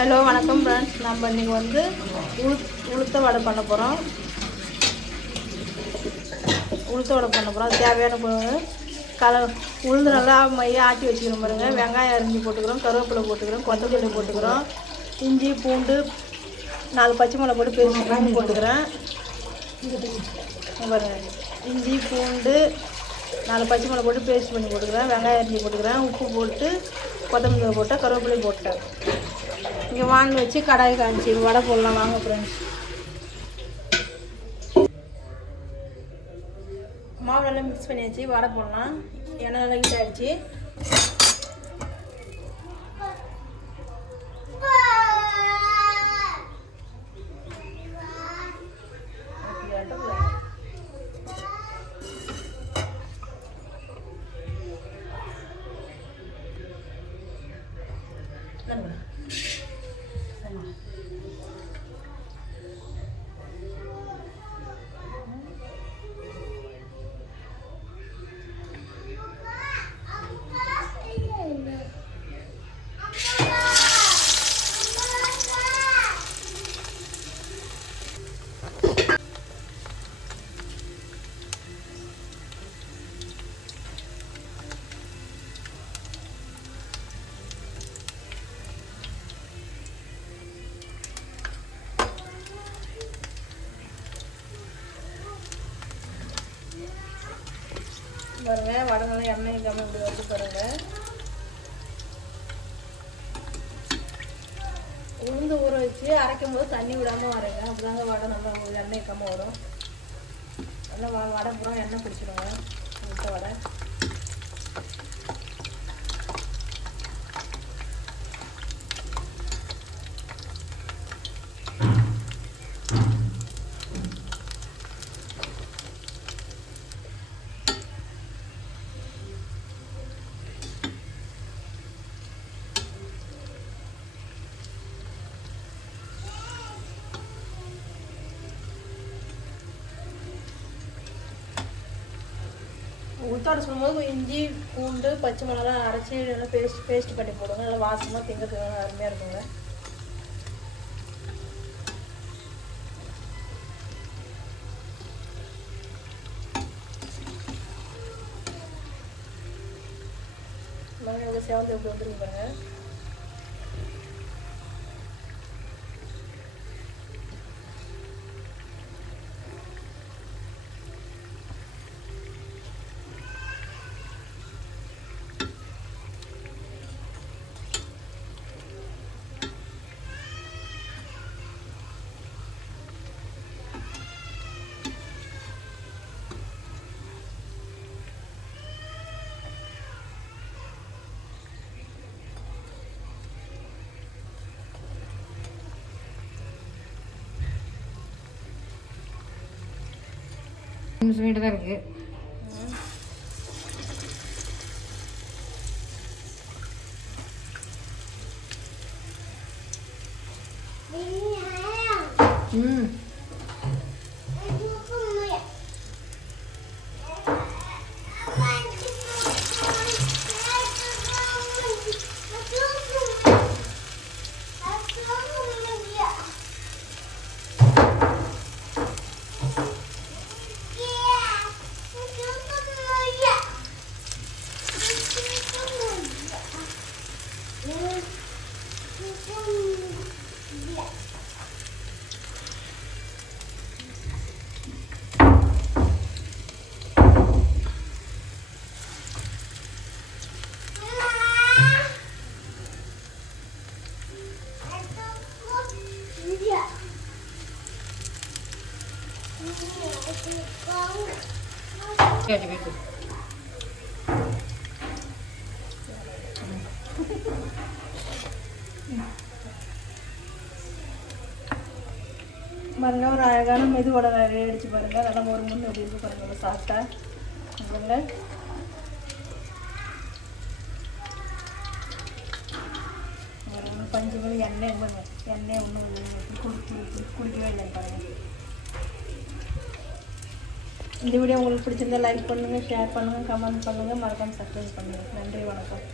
Hello வணக்கம் friends. நம்ம இன்றைக்கி வந்து உளுத்த வடை பண்ண போகிறோம். தேவையான உளுந்து நல்லா மையாக ஆட்டி வச்சுக்கிறோம் பாருங்க. வெங்காயம் அரிஞ்சு போட்டுக்கிறோம், கருவேப்பிலை போட்டுக்கிறோம், கொத்தமல்லி போட்டுக்கிறோம், இஞ்சி பூண்டு 4 பச்சை மிளகா போட்டு பேஸ்ட் போட்டுக்கிறேன் பாருங்க. இஞ்சி பூண்டு 4 பச்சை மிளகா போட்டு பேஸ்ட் பண்ணி போட்டுக்கிறேன், வெங்காயம் அரிஞ்சு போட்டுக்கிறேன், உப்பு போட்டு கொத்தமல்லி போட்டேன், கருவேப்பிலையும் போட்டேன். இங்கே வாங்கி வச்சு கடாய் காய்ச்சி வடை போடலாம் வாங்க ஃப்ரெண்ட்ஸ். மாவு நல்லா மிக்ஸ் பண்ணி வச்சு வடை போடலாம். எண்ணெய் நல்லா ஹீட் ஆகிடுச்சு. பாருங்க வடை நல்லா எண்ணெய் கம்மி இப்படி வச்சு பாருங்க. உளுந்து ஊற வச்சு அரைக்கும் போது தண்ணி விடாமல் வரைங்க. அப்படிதாங்க வடை நல்லா எண்ணெய் கம்மி வரும். நல்லா வடை பூரா எண்ணெய் பிடிச்சிடுங்க. முட்டை வடை உளுத்தாடு சொல்லும்போது இஞ்சி பூண்டு பச்சை மிளகா அரைச்சி நல்லா பேஸ்ட் பண்ணி போடுங்க. நல்லா வாசமாக திங்கிறதுக்கு நல்லா அருமையாக இருக்குங்க. எவ்வளோ சேவந்து எப்படி வந்துருக்கு பாருங்க. நிமிஷம் தான் இருக்கு. பாருங்க ஒரு அழகான மெதுவோட அடிச்சு பாருங்க. நல்லா ஒரு முன்னு எப்படி இருக்கு பாருங்க. சாப்பிட்டா பஞ்சு மணி எண்ணெய் ஒன்றும் குடிக்கவே இல்லை பாருங்க. இந்த வீடியோ உங்களுக்கு பிடிச்சிருந்தா லைக் பண்ணுங்கள், ஷேர் பண்ணுங்கள், கமெண்ட் பண்ணுங்கள், மறக்காமல் சப்ஸ்கிரைப் பண்ணுங்கள். நன்றி, வணக்கம்.